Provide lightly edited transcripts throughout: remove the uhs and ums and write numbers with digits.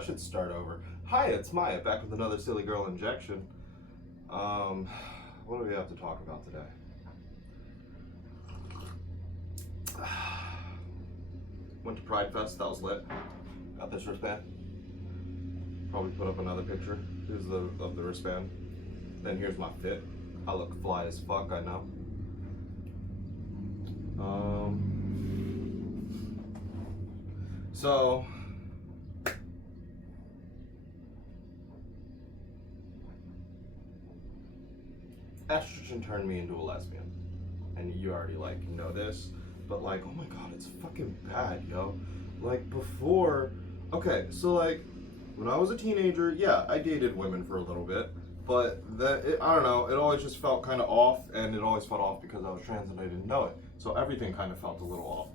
I should start over. Hi, it's Maya, back with another Silly Girl Injection. What do we have to talk about today? Went to Pride Fest, that was lit. Got this wristband. Probably put up another picture. Here's of the wristband. Then here's my fit. I look fly as fuck, I know. So estrogen turned me into a lesbian. And you already know this, but oh my god, it's fucking bad, yo. Before, okay, so when I was a teenager, yeah, I dated women for a little bit, but I don't know, it always just felt kind of off, and it always felt off because I was trans and I didn't know it. So everything kind of felt a little off.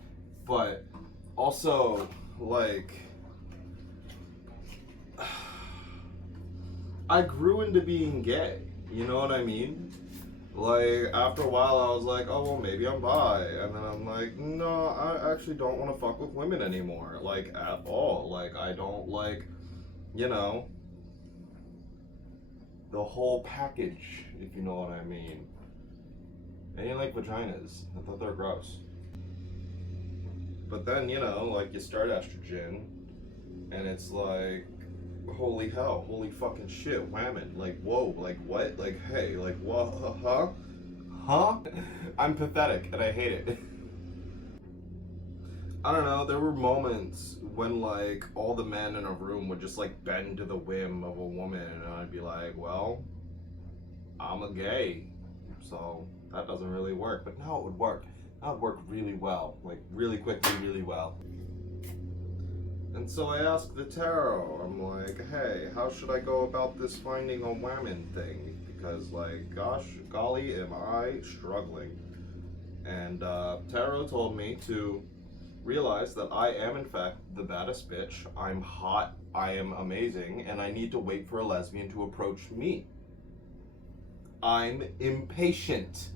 But also, I grew into being gay, you know what I mean? After a while I was like, oh, well, maybe I'm bi. And then I'm like, no, I actually don't want to fuck with women anymore. At all. I don't the whole package, if you know what I mean. I didn't like vaginas. I thought they were gross. But then, you start estrogen, and it's holy hell, holy fucking shit, whammon, whoa, what, hey, what, huh? I'm pathetic, and I hate it. I don't know, there were moments when, all the men in a room would just, bend to the whim of a woman, and I'd be like, well, I'm a gay, so that doesn't really work, but now it would work. That would work really well, really quickly, really well. And so I asked the tarot, I'm like, hey, how should I go about this finding a woman thing? Because, gosh, golly, am I struggling. And tarot told me to realize that I am, in fact, the baddest bitch. I'm hot, I am amazing, and I need to wait for a lesbian to approach me. I'm impatient.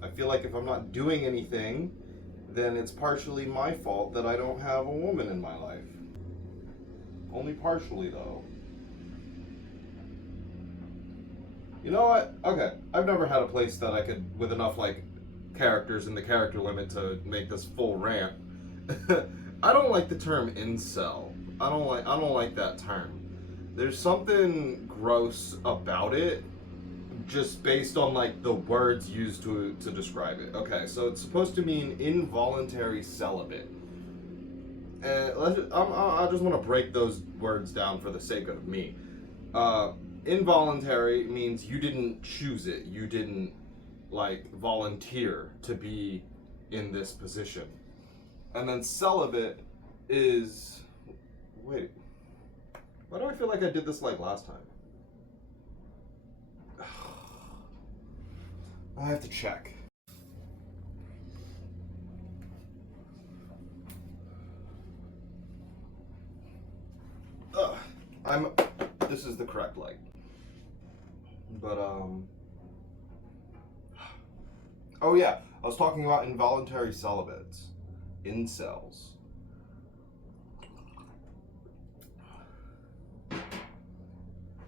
I feel like if I'm not doing anything, then it's partially my fault that I don't have a woman in my life. Only partially, though. You know what? Okay, I've never had a place that I could, with enough, characters in the character limit to make this full rant. I don't like the term incel. I don't like that term. There's something gross about it, just based on the words used to describe it. Okay, so it's supposed to mean involuntary celibate. And I just want to break those words down for the sake of me. Involuntary means you didn't choose it. You didn't volunteer to be in this position. And then celibate is, wait, why do I feel like I did this last time? I have to check. This is the correct light. But, oh yeah, I was talking about involuntary celibates. Incels.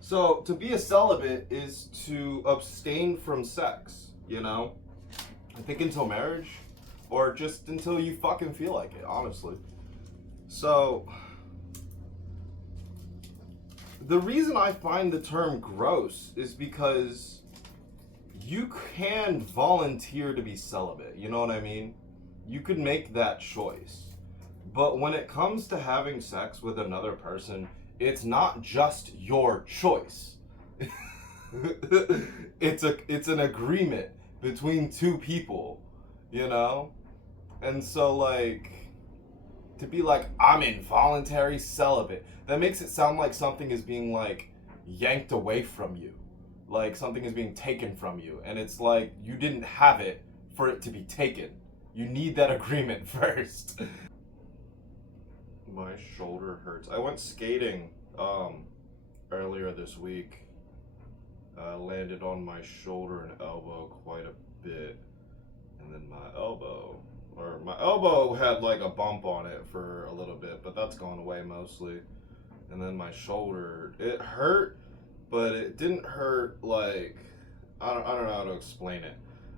So, to be a celibate is to abstain from sex. I think until marriage, or just until you fucking feel like it, honestly. So, the reason I find the term gross is because you can volunteer to be celibate, you know what I mean? You could make that choice. But when it comes to having sex with another person, it's not just your choice. It's an agreement between two people, and so to be I'm involuntary celibate, that makes it sound like something is being yanked away from you, something is being taken from you, and it's you didn't have it for it to be taken. You need that agreement first. My shoulder hurts. I went skating earlier this week. Landed on my shoulder and elbow quite a bit, and then my elbow had a bump on it for a little bit, but that's gone away mostly. and then my shoulder. It hurt, but it didn't hurt like I don't know how to explain it.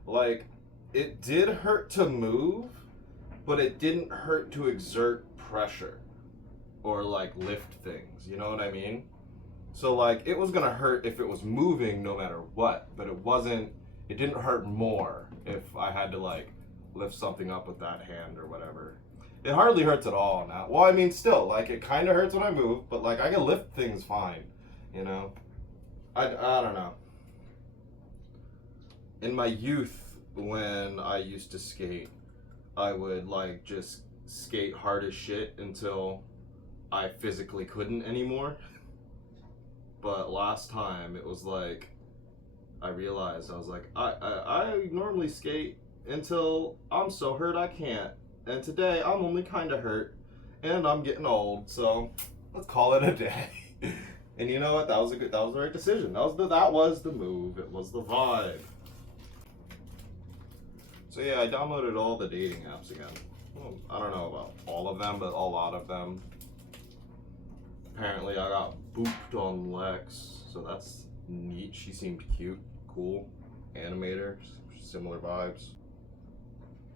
Like it did hurt to move, but it didn't hurt to exert pressure or like lift things. You know what I mean? So like it was gonna hurt if it was moving no matter what, but it wasn't. It didn't hurt more if I had to like lift something up with that hand or whatever. It hardly hurts at all now. Well, I mean, still like it kind of hurts when I move, but like I can lift things fine. You know, I don't know. In my youth, when I used to skate, I would like just skate hard as shit until I physically couldn't anymore. But last time it was like I realized I was like I normally skate until I'm so hurt I can't, and today I'm only kind of hurt, and I'm getting old, so let's call it a day. And you know what? That was the right decision. That was the move. It was the vibe. So yeah, I downloaded all the dating apps again. Well, I don't know about all of them, but a lot of them. Apparently, I got booped on Lex, so that's neat. She seemed cute, cool, animator, similar vibes.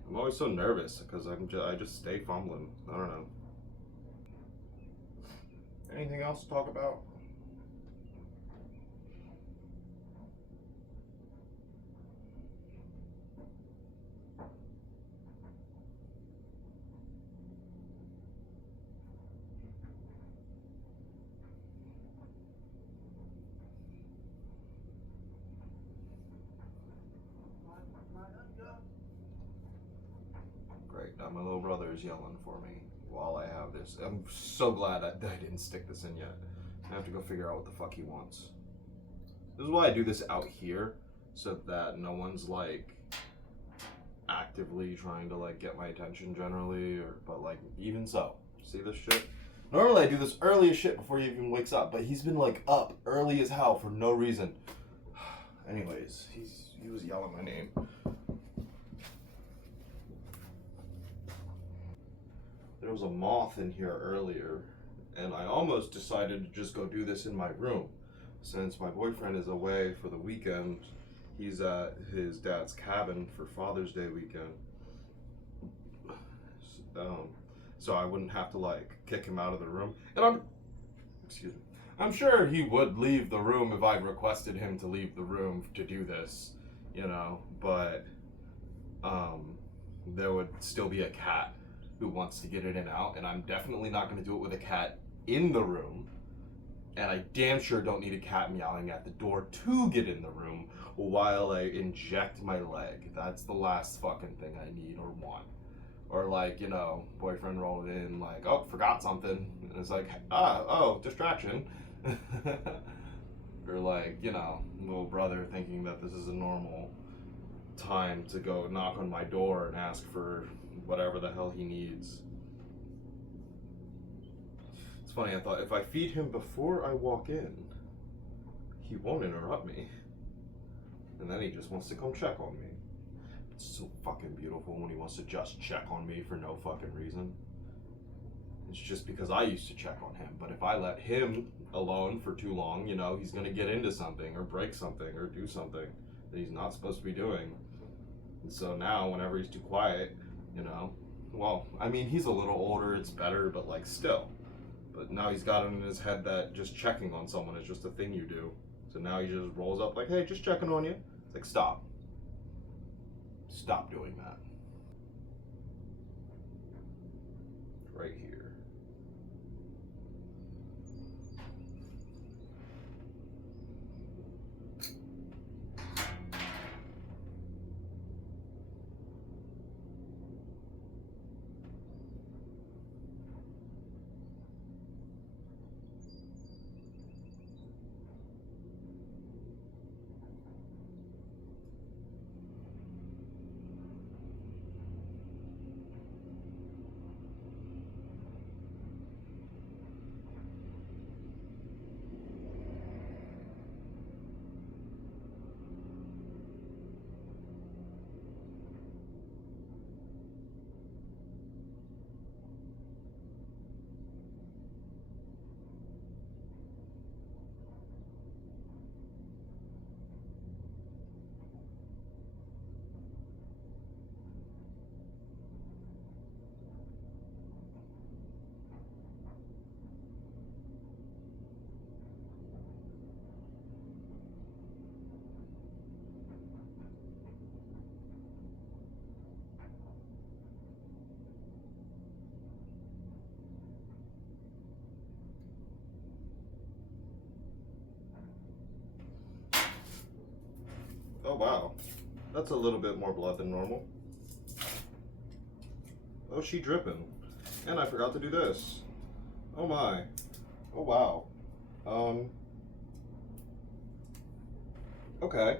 I'm always so nervous because I just stay fumbling. I don't know. Anything else to talk about? Great. Now my little brother is yelling for me while I have this. I'm so glad I didn't stick this in yet. I have to go figure out what the fuck he wants. This is why I do this out here, so that no one's like actively trying to like get my attention generally, but like even so, see this shit? Normally I do this early as shit before he even wakes up, but he's been like up early as hell for no reason. Anyways, he was yelling my name. There was a moth in here earlier, and I almost decided to just go do this in my room. Since my boyfriend is away for the weekend, he's at his dad's cabin for Father's Day weekend. So I wouldn't have to like kick him out of the room. And I'm sure he would leave the room if I requested him to leave the room to do this, you know, but there would still be a cat who wants to get in and out, and I'm definitely not going to do it with a cat in the room, and I damn sure don't need a cat meowing at the door to get in the room while I inject my leg. That's the last fucking thing I need or want. Or like, you know, boyfriend rolled in like, oh, forgot something, and it's like, distraction. Or like, you know, little brother thinking that this is a normal time to go knock on my door and ask for whatever the hell he needs. It's funny, I thought if I feed him before I walk in, he won't interrupt me. And then he just wants to come check on me. It's so fucking beautiful when he wants to just check on me for no fucking reason. It's just because I used to check on him. But if I let him alone for too long, you know, he's gonna get into something or break something or do something that he's not supposed to be doing. And so now, whenever he's too quiet, you know, well, I mean, he's a little older, it's better, but like still. But now he's got it in his head that just checking on someone is just a thing you do. So now he just rolls up like, hey, just checking on you. It's like, stop. Stop doing that. Right here. Oh, wow. That's a little bit more blood than normal. Oh, she dripping. And I forgot to do this. Oh my. Oh wow. Okay.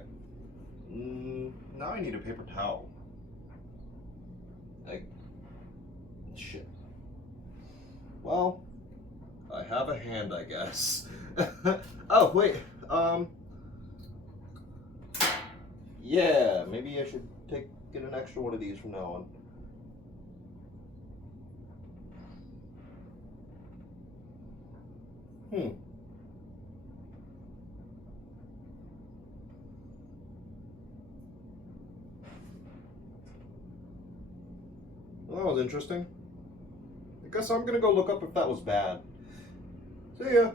Now I need a paper towel. Like, shit. Well, I have a hand, I guess. Oh, wait. Yeah, maybe I should get an extra one of these from now on. Well, that was interesting. I guess I'm gonna go look up if that was bad. See ya.